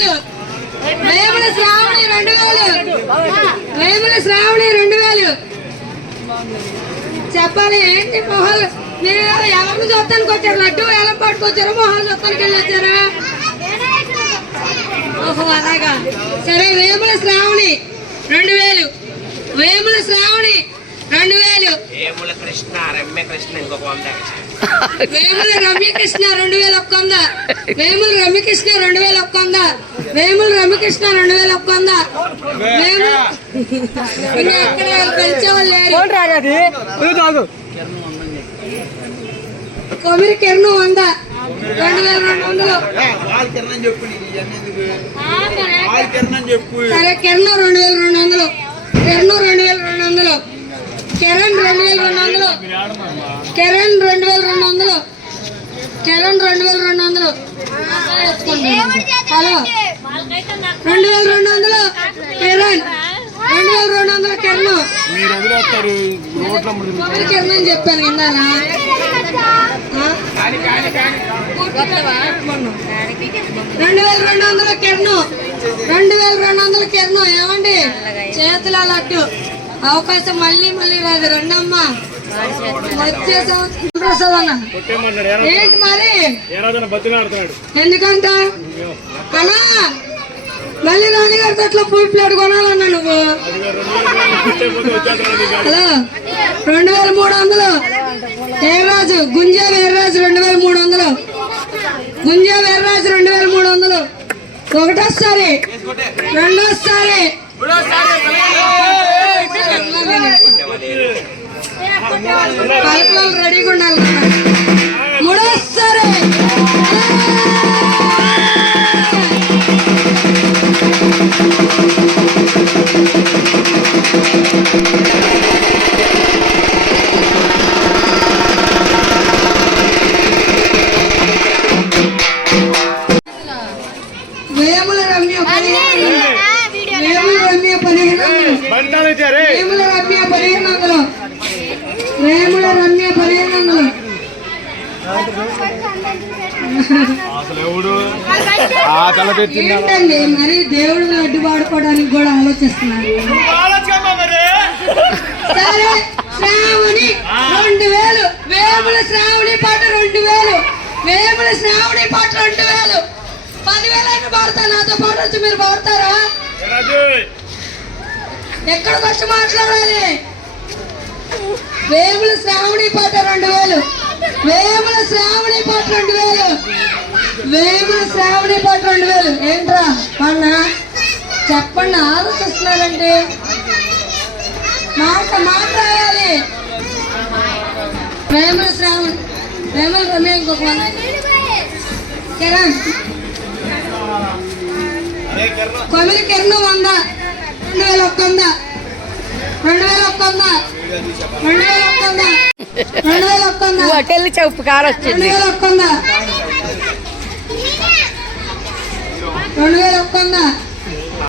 వేలు. వేముల శ్రావణి రెండు వేలు. వేముల శ్రావణి రెండు వేలు. చెప్పాలి ఏంటి మొహాలు? మీరు ఎవరిని చూస్తానికి వచ్చారు లడ్డు ఎలా పట్టుకొచ్చారు మొహాలు చూస్తానికి వెళ్ళి వచ్చారా? ఓహో అలాగా. సరే వేముల శ్రావణి రెండు వేలు వేముల శ్రావణి ఏముల కృష్ణ రమ్య కృష్ణ ఇంకొక వంద వేముల రమ్యకృష్ణ రెండు వేల ఒక్క వంద. వేముల రమ్యకృష్ణ రెండు వేల ఒక్క వంద. వేముల రమ్యకృష్ణ రెండు వేల ఒక్క వంద. వేముల కొమిరి కిరణం వంద. రెండు వేల రెండు వందలు. కిరణం చెప్పు నీకు ఇవన్నీ ఎందుకు? ఆల్ కిరణం చెప్పు. సరే కిరణం రెండు వేల రెండు వందలు. కిరణం రెండు వేల రెండు వందలు. కిరణ్ రెండు వేల రెండు వందలు. కిరణ్ రెండు వేల రెండు వందలు. కిరణ్ రెండు వేల రెండు వందలు. హలో. రెండు వేల రెండు వందలు. కిరణ్ రెండు వేల రెండు వందలు కిరణ్ కిరణ్ అని చెప్పాను కిందానా రెండు వేల రెండు వందల కిరణం రెండు వేల రెండు వందల కిరణం ఏమండి? చేతుల లడ్డు అవకాశం మళ్ళీ మళ్ళీ రాదు. రెండమ్మా. వచ్చే సంవత్సరం ఏంటి మరి? ఎందుకంట? అన్నా మళ్ళీ రాజుగారి అట్లా ఫుల్ ప్లేట్ కొనాలన్నా నువ్వు. హలో రెండు వేల మూడు వందలు. వీర్రాజు గుంజా వీర్రాజు రెండు వేల మూడు వందలు. గుంజా వీర్రాజు రెండు వేల మూడు వందలు. ఒకటోసారి రెండోసారి. కలుపులు రెడీగా ఉండాలి మూడోసారి వేముల రమ్య పదిహేను. వందలు. వేముల రమ్య పదిహేను. వందలు బంటాలు ఇచ్చారే వేముల రమ్య పదిహేను వందలు వేముల రమ్య తెచ్చింది ఏంటండి? మరి దేవుడు అడ్డు పాడుకోవడానికి కూడా ఆలోచిస్తున్నారు. సరే శ్రావణి రెండు వేలు. వేముల శ్రావణి పాట రెండు వేలు. వేముల శ్రావణి పాట రెండు వేలు. పదివేలైనా పాడతా నాతో పాటు వచ్చి మీరు పాడతారా? ఎక్కడికి వచ్చి మాట్లాడాలి? వేముల శ్రావణి పాట రెండు వేలు. వేముల శ్రావణి పాట రెండు వేలు. వేముల శ్రావణి పాట రెండు వేలు. ఏంట్రా అన్న చెప్పండి ఆలోచిస్తున్నారంటే మాట మాట్లాడాలి వేముల శ్రావణి వేముల రమ్య ఇంకొక. కిరణ్. కొమిలి కిరణ్ వంద. రెండు వేల ఒక్క వంద. రెండు వేల ఒక్క వంద రెండు వేల ఒక్క వంద రెండు వేల ఒక్క వంద హోటల్ చౌపు కారు రెండు వచ్చింది. వేల ఒక్క వంద రెండు వేల ఒక్క వంద